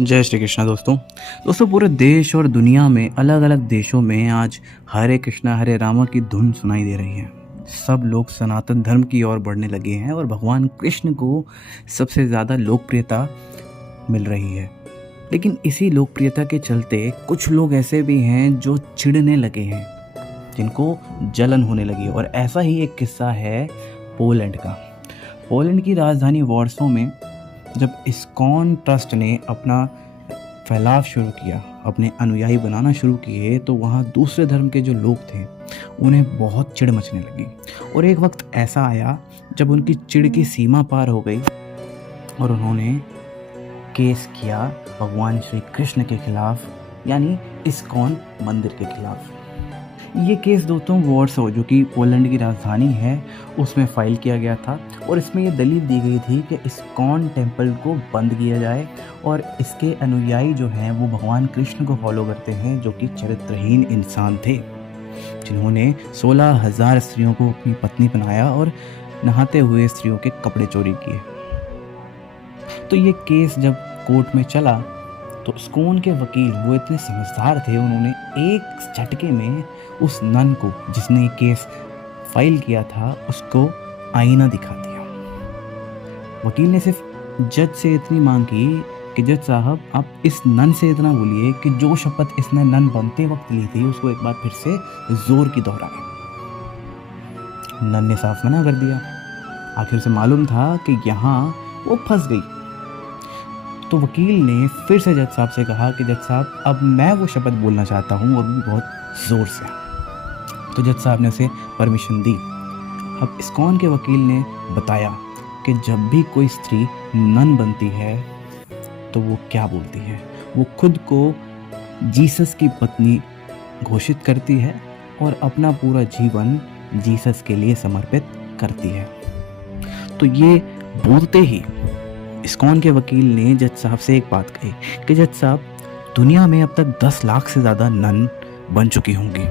जय श्री कृष्णा दोस्तों पूरे देश और दुनिया में अलग अलग देशों में आज हरे कृष्णा हरे रामा की धुन सुनाई दे रही है। सब लोग सनातन धर्म की ओर बढ़ने लगे हैं और भगवान कृष्ण को सबसे ज़्यादा लोकप्रियता मिल रही है। लेकिन इसी लोकप्रियता के चलते कुछ लोग ऐसे भी हैं जो चिढ़ने लगे हैं, जिनको जलन होने लगी। और ऐसा ही एक किस्सा है पोलैंड का। पोलैंड की राजधानी वॉर्सो में जब इस्कॉन ट्रस्ट ने अपना फैलाव शुरू किया, अपने अनुयायी बनाना शुरू किए, तो वहाँ दूसरे धर्म के जो लोग थे उन्हें बहुत चिढ़ मचने लगी। और एक वक्त ऐसा आया जब उनकी चिढ़ की सीमा पार हो गई और उन्होंने केस किया भगवान श्री कृष्ण के खिलाफ, यानी इस्कॉन मंदिर के खिलाफ। ये केस दोस्तों वॉर्सो, जो कि पोलैंड की राजधानी है, उसमें फ़ाइल किया गया था। और इसमें ये दलील दी गई थी कि इस्कॉन टेम्पल को बंद किया जाए और इसके अनुयायी जो हैं वो भगवान कृष्ण को फॉलो करते हैं, जो कि चरित्रहीन इंसान थे, जिन्होंने 16,000 स्त्रियों को अपनी पत्नी बनाया और नहाते हुए स्त्रियों के कपड़े चोरी किए। तो ये केस जब कोर्ट में चला तो इस्कॉन के वकील वो इतने समझदार थे, उन्होंने एक झटके में उस नन को, जिसने केस फाइल किया था, उसको आईना दिखा दिया। वकील ने सिर्फ जज से इतनी मांग की कि जज साहब आप इस नन से इतना बोलिए कि जो शपथ इसने नन बनते वक्त ली थी उसको एक बार फिर से जोर की दोहराए। नन ने साफ मना कर दिया। आखिर उसे मालूम था कि यहाँ वो फंस गई। तो वकील ने फिर से जज साहब से कहा कि जज साहब अब मैं वो शपथ बोलना चाहता हूँ, और भी बहुत ज़ोर से। तो जज साहब ने उसे परमिशन दी। अब इस्कॉन के वकील ने बताया कि जब भी कोई स्त्री नन बनती है तो वो क्या बोलती है। वो खुद को जीसस की पत्नी घोषित करती है और अपना पूरा जीवन जीसस के लिए समर्पित करती है। तो ये बोलते ही इस्कॉन के वकील ने जज साहब से एक बात कही कि जज साहब, दुनिया में अब तक 10 लाख से ज़्यादा नन बन चुकी होंगी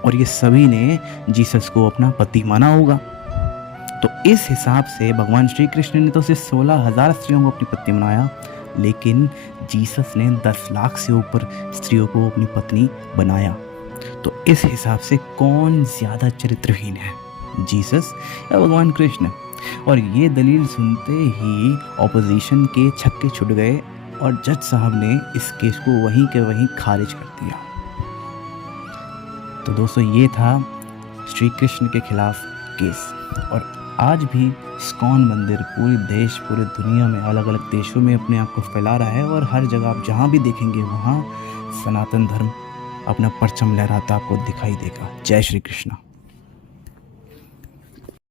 और ये सभी ने जीसस को अपना पति माना होगा। तो इस हिसाब से भगवान श्री कृष्ण ने तो सिर्फ 16,000 स्त्रियों को अपनी पत्नी बनाया, लेकिन जीसस ने 10 लाख से ऊपर स्त्रियों को अपनी पत्नी बनाया। तो इस हिसाब से कौन ज़्यादा चरित्रहीन है, जीसस या भगवान कृष्ण? और ये दलील सुनते ही ऑपोजिशन के छक्के छुट गए और जज साहब ने इस केस को वहीं के वहीं खारिज कर दिया। तो दोस्तों ये था श्री कृष्ण के खिलाफ केस। और आज भी इस्कॉन मंदिर पूरे देश, पूरे दुनिया में, अलग अलग देशों में अपने आप को फैला रहा है और हर जगह आप जहाँ भी देखेंगे वहाँ सनातन धर्म अपना परचम लहराता आपको दिखाई देगा। जय श्री कृष्ण।